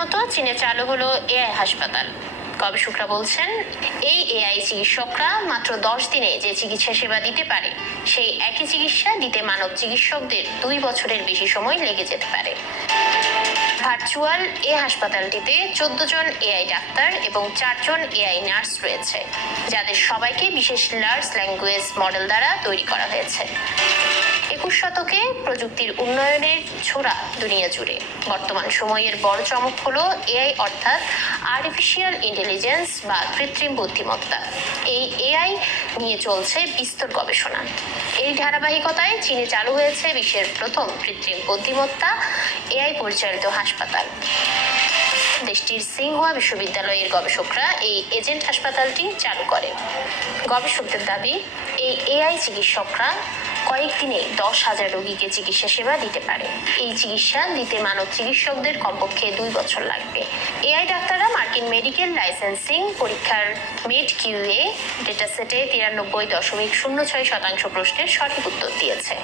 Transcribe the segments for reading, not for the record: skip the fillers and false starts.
মতো চীনে চালু হলো এআই হাসপাতাল। গবেষকরা বলছেন, এই এআই চিকিৎসকরা মাত্র 10 দিনে যে চিকিৎসা সেবা দিতে পারে, সেই একই চিকিৎসা দিতে মানব চিকিৎসকদের 2 বছরের বেশি সময় লেগে যেতে পারে। ভার্চুয়াল এ হাসপাতালটিতে 14 জন এআই ডাক্তার এবং 4 জন এআই নার্স রয়েছে, যাদের সবাইকে বিশেষ লার্জ ল্যাঙ্গুয়েজ মডেল দ্বারা তৈরি করা হয়েছে। 21 শতকে প্রযুক্তির উন্নয়নের ছোড়া দুনিয়া জুড়ে বর্তমান সময়ের বড় চমক হলো এআই, অর্থাৎ আর্টিফিশিয়াল ইন্টেলিজেন্স বা কৃত্রিম বুদ্ধিমত্তা। এই এআই নিয়ে চলছে বিস্তর গবেষণা। এই ধারাবাহিকতায় চীনে চালু হয়েছে বিশ্বের প্রথম কৃত্রিম বুদ্ধিমত্তা এআই পরিচালিত হাসপাতাল। দেশটির সিংহুয়া বিশ্ববিদ্যালয়ের গবেষকরা এই এজেন্ট হাসপাতালটি চালু করে। গবেষকদের দাবি, এই এআই চিকিৎসকরা কয়েকদিনে 10,000 রোগীকে চিকিৎসা সেবা দিতে পারে। এই চিকিৎসা দিতে মানব চিকিৎসকদের কমপক্ষে 2 বছর লাগবে। এআই ডাক্তাররা মার্কিন মেডিকেল লাইসেন্সিং পরীক্ষার মেড কিউএ ডেটাসেটে 93.06% প্রশ্নের সঠিক উত্তর দিয়েছে।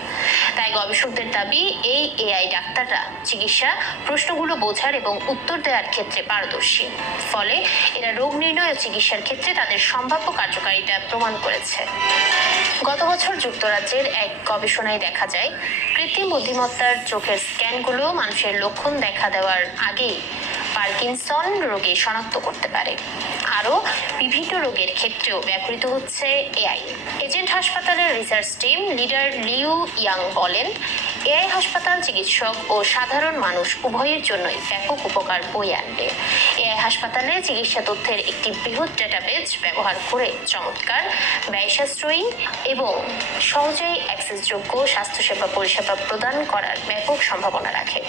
তাই গবেষকদের দাবি, এই এআই ডাক্তাররা চিকিৎসা প্রশ্নগুলো বোঝার এবং উত্তর দেওয়ার ক্ষেত্রে পারদর্শী। ফলে এরা রোগ নির্ণয় ও চিকিৎসার ক্ষেত্রে তাদের সম্ভাব্য কার্যকারিতা প্রমাণ করেছে। গত বছর যুক্তরাজ্যের এক গবেষণায় দেখা যায়, কৃত্রিম বুদ্ধিমত্তার চোখের স্ক্যানগুলো মানুষের লক্ষণ দেখা দেওয়ার আগেই পার্কিনসন রোগে শনাক্ত করতে পারে। আরও বিভিন্ন রোগের ক্ষেত্রেও ব্যবহৃত হচ্ছে এআই। এজেন্ট হাসপাতালের research team leader Liu young বলেন, এআই হাসপাতাল চিকিৎসক ও সাধারণ মানুষ উভয়ের জন্যই ব্যাপক উপকার বয়ে আনবে। এআই হাসপাতালে চিকিৎসা তথ্যের একটি বৃহৎ ডেটাবেজ ব্যবহার করে চমৎকার, ব্যয় সাশ্রয়ী এবং সহজেই অ্যাক্সেসযোগ্য স্বাস্থ্যসেবা পরিষেবা প্রদান করার ব্যাপক সম্ভাবনা রাখে।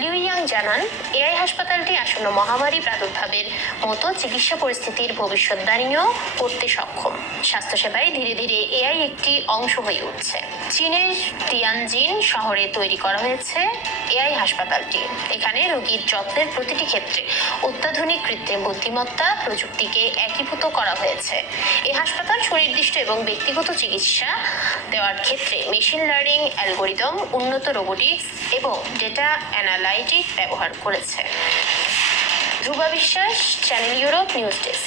লিউ ইয়াং জানান, এআই হাসপাতালটি আসন্ন মহামারী প্রাদুর্ভাবের মতো চিকিৎসা পরিস্থিতির ভবিষ্যদ্বাণীও করতে সক্ষম। স্বাস্থ্যসেবায় ধীরে ধীরে এআই একটি অংশ হয়ে উঠছে। চীনের তিয়ানজিন শহরে তৈরি করা হয়েছে এআই হাসপাতালটি। এখানে রোগীর যত্নের প্রতিটি ক্ষেত্রে অত্যাধুনিক কৃত্রিম বুদ্ধিমত্তা প্রযুক্তিকে একীভূত করা হয়েছে। এই হাসপাতাল সুনির্দিষ্ট এবং ব্যক্তিগত চিকিৎসা দেওয়ার ক্ষেত্রে মেশিন লার্নিং অ্যালগোরিদম, উন্নত রোবোটিক্স এবং ডেটা অ্যানালাইটিক ব্যবহার করেছে। ধ্রুবা বিশ্বাস, চ্যানেল ইউরোপ নিউজ ডেস্ক।